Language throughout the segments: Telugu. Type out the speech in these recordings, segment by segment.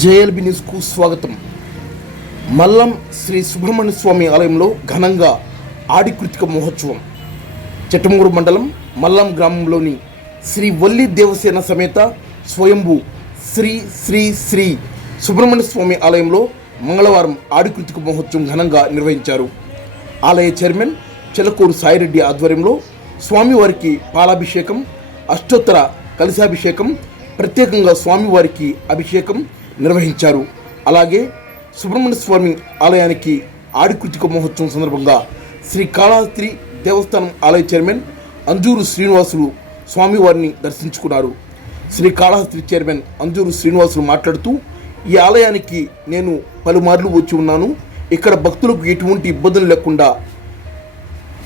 జేఎల్బీ న్యూస్కు స్వాగతం. మల్లం శ్రీ సుబ్రహ్మణ్య స్వామి ఆలయంలో ఘనంగా ఆడి కృతిక మహోత్సవం. చెట్టమూరు మండలం మల్లం గ్రామంలోని శ్రీ వల్లి దేవసేన సమేత స్వయంభూ శ్రీ శ్రీ శ్రీ సుబ్రహ్మణ్య స్వామి ఆలయంలో మంగళవారం ఆడి కృతిక మహోత్సవం ఘనంగా నిర్వహించారు. ఆలయ చైర్మన్ చెలకూరు సాయిరెడ్డి ఆధ్వర్యంలో స్వామివారికి పాలాభిషేకం, అష్టోత్తర కలశాభిషేకం, ప్రత్యేకంగా స్వామివారికి అభిషేకం నిర్వహించారు. అలాగే సుబ్రహ్మణ్య స్వామి ఆలయానికి ఆడి కృతిక మహోత్సవం సందర్భంగా శ్రీ కాళహస్తి దేవస్థానం ఆలయ చైర్మన్ అంజూరు శ్రీనివాసులు స్వామివారిని దర్శించుకున్నారు. శ్రీ కాళహస్తి చైర్మన్ అంజూరు శ్రీనివాసులు మాట్లాడుతూ, ఈ ఆలయానికి నేను పలుమార్లు వచ్చి ఉన్నాను. ఇక్కడ భక్తులకు ఎటువంటి ఇబ్బందులు లేకుండా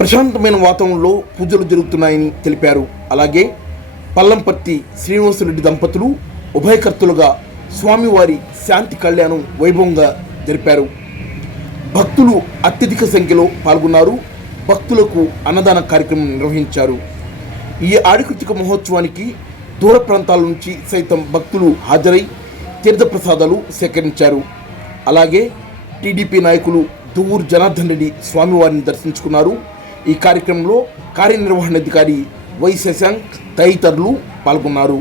ప్రశాంతమైన వాతావరణంలో పూజలు జరుగుతున్నాయని తెలిపారు. అలాగే పల్లంపర్తి శ్రీనివాసరెడ్డి దంపతులు ఉభయకర్తలుగా స్వామివారి శాంతి కళ్యాణం వైభవంగా జరిపారు. భక్తులు అత్యధిక సంఖ్యలో పాల్గొన్నారు. భక్తులకు అన్నదాన కార్యక్రమం నిర్వహించారు. ఈ ఆడికృతిక మహోత్సవానికి దూర ప్రాంతాల నుంచి సైతం భక్తులు హాజరై తీర్థప్రసాదాలు సేకరించారు. అలాగే టీడీపీ నాయకులు దువ్వూరు జనార్దన్ రెడ్డి స్వామివారిని దర్శించుకున్నారు. ఈ కార్యక్రమంలో కార్యనిర్వహణాధికారి వై శశాంక్ తదితరులు పాల్గొన్నారు.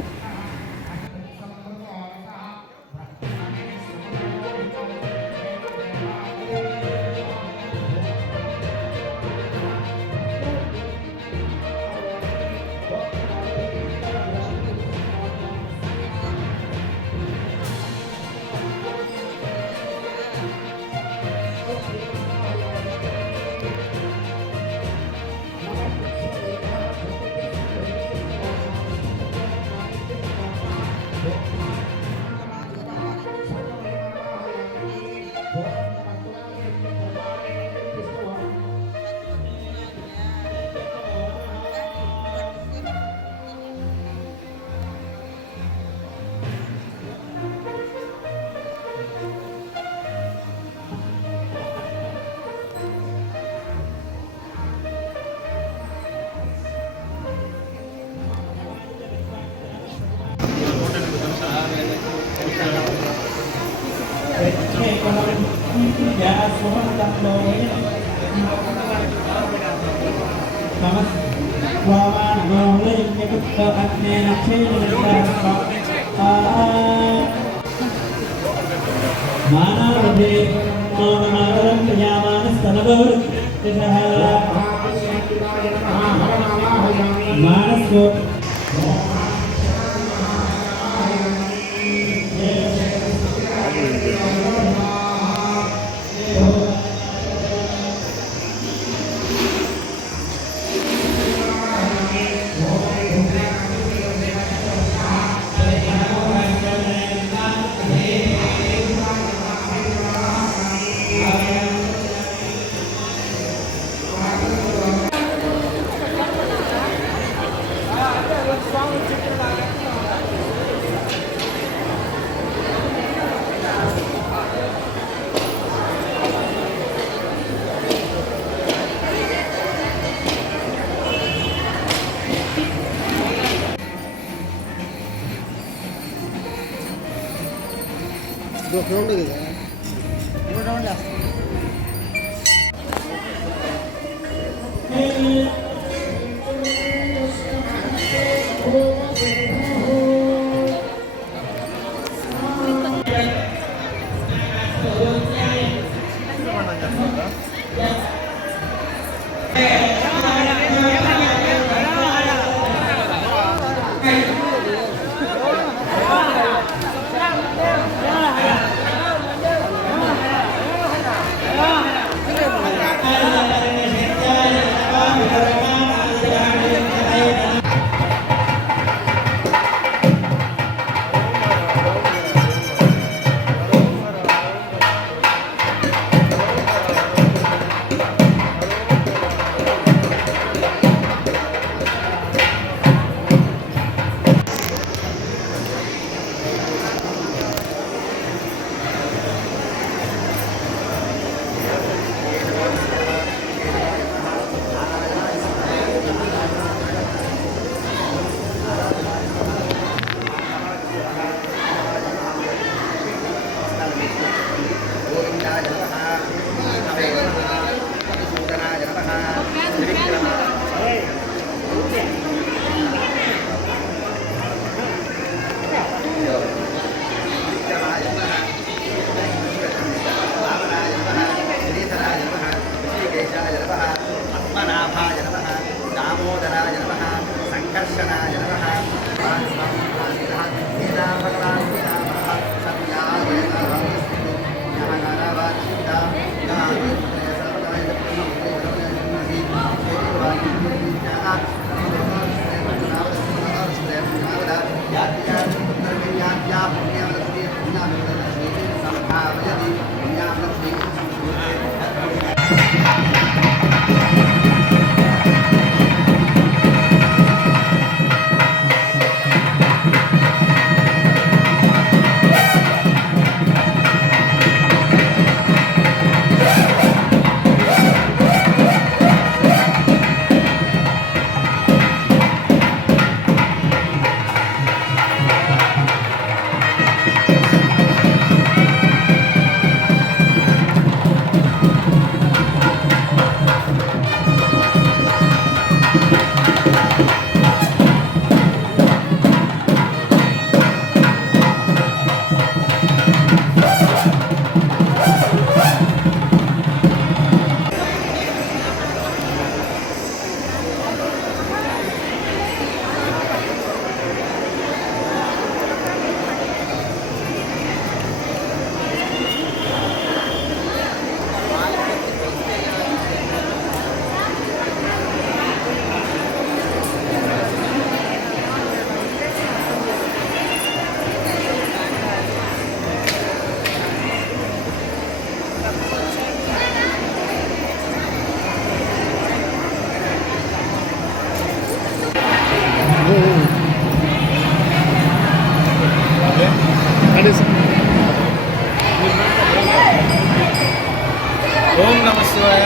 ఓం నమ శివాయ.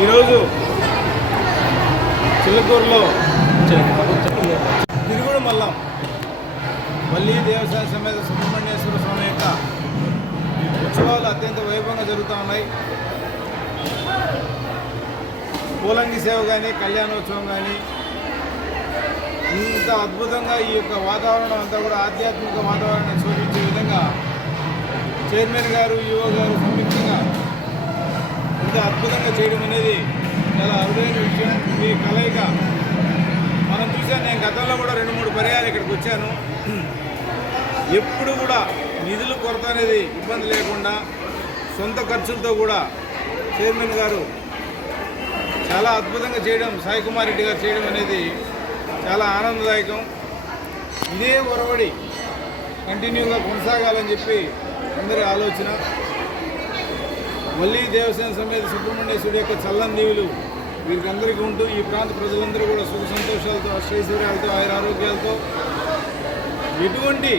ఈరోజు చిల్లకూరులో తిరుగుడు మల్లం వల్లి దేవస్థాన సమేత సుబ్రహ్మణ్యేశ్వర స్వామి యొక్క ఉత్సవాలు అత్యంత వైభవంగా జరుగుతూ ఉన్నాయి. పూలంగి సేవ కానీ కళ్యాణోత్సవం కానీ ఇంత అద్భుతంగా ఈ యొక్క వాతావరణం అంతా కూడా ఆధ్యాత్మిక వాతావరణాన్ని శోభించే విధంగా చైర్మన్ గారు ఈవో గారు సంయుక్తంగా ఇంత అద్భుతంగా చేయడం అనేది చాలా అరుదైన విషయం. ఈ కలయిక మనం చూసాను. నేను గతంలో కూడా 2-3 పర్యాలు ఇక్కడికి వచ్చాను. ఎప్పుడు కూడా నిధుల కొరత అనేది ఇబ్బంది లేకుండా సొంత ఖర్చులతో కూడా చైర్మన్ గారు చాలా అద్భుతంగా చేయడం, సాయి కుమార్ రెడ్డి గారు చేయడం అనేది చాలా ఆనందదాయకం. ఇదే ఒరవడి కంటిన్యూగా కొనసాగాలని చెప్పి అందరి ఆలోచన. వల్లి దేవస్థాన సమేత సుబ్రహ్మణ్యేశ్వరుడి యొక్క చల్లని దీవులు వీరికందరికీ ఉంటూ ఈ ప్రాంత ప్రజలందరూ కూడా సుఖ సంతోషాలతో, అష్టైశ్వర్యాలతో, ఆరోగ్యాలతో ఎటువంటి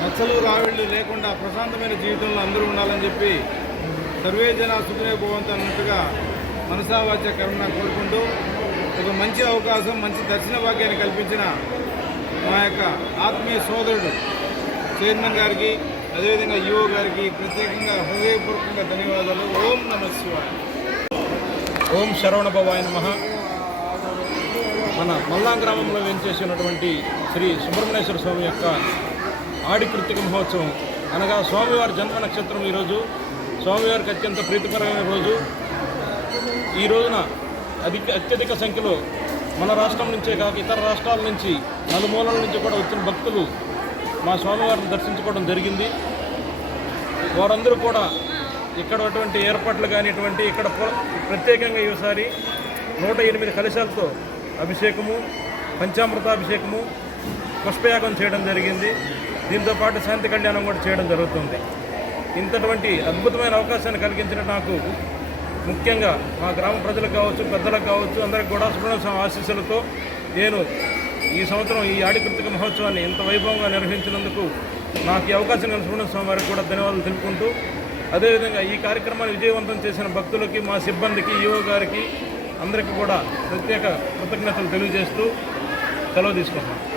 నచ్చలు రావిళ్ళు లేకుండా ప్రశాంతమైన జీవితంలో అందరూ ఉండాలని చెప్పి సర్వే జన సుఖనే భవంతు అన్నట్టుగా మనసావాచ్య కరుణ కోరుకుంటూ ఒక మంచి అవకాశం, మంచి దర్శన భాగ్యాన్ని కల్పించిన మా యొక్క ఆత్మీయ సోదరుడు చైర్మన్ గారికి, అదేవిధంగా ఈవో గారికి ప్రత్యేకంగా హృదయపూర్వకంగా ధన్యవాదాలు. ఓం నమ శివాయ. ఓం శరవణభవాయ నమః. మన మల్లాం గ్రామంలో వేంచేసినటువంటి శ్రీ సుబ్రహ్మణ్యేశ్వర స్వామి యొక్క ఆడి కృత్తిక మహోత్సవం అనగా స్వామివారి జన్మ నక్షత్రం ఈరోజు. స్వామివారికి అత్యంత ప్రీతికరమైన రోజు. ఈ రోజున అత్యధిక సంఖ్యలో మన రాష్ట్రం నుంచే కాక ఇతర రాష్ట్రాల నుంచి, నలుమూలల నుంచి కూడా వచ్చిన భక్తులు మా స్వామివారిని దర్శించుకోవడం జరిగింది. వారందరూ కూడా ఇక్కడ అటువంటి ఏర్పాట్లు కానీ ఇక్కడ ప్రత్యేకంగా ఈసారి 108 కలశాలతో అభిషేకము, పంచామృతాభిషేకము, పుష్పయాగం చేయడం జరిగింది. దీంతోపాటు శాంతి కళ్యాణం కూడా చేయడం జరుగుతుంది. ఇంతటువంటి అద్భుతమైన అవకాశాన్ని కలిగించిన నాకు ముఖ్యంగా మా గ్రామ ప్రజలకు కావచ్చు, పెద్దలకు కావచ్చు, అందరికి కూడా సుబ్రహ్మణ్య స్వామి ఆశీస్సులతో నేను ఈ సంవత్సరం ఈ ఆడి కృత్తిక మహోత్సవాన్ని ఇంత వైభవంగా నిర్వహించినందుకు నాకు ఈ అవకాశం కలిగిన సుబ్రహ్మణ్య స్వామి వారికి కూడా ధన్యవాదాలు తెలుపుకుంటూ, అదేవిధంగా ఈ కార్యక్రమాన్ని విజయవంతం చేసిన భక్తులకి, మా సిబ్బందికి, ఈవో గారికి అందరికీ కూడా ప్రత్యేక కృతజ్ఞతలు తెలియజేస్తూ సెలవు తీసుకుంటున్నాను.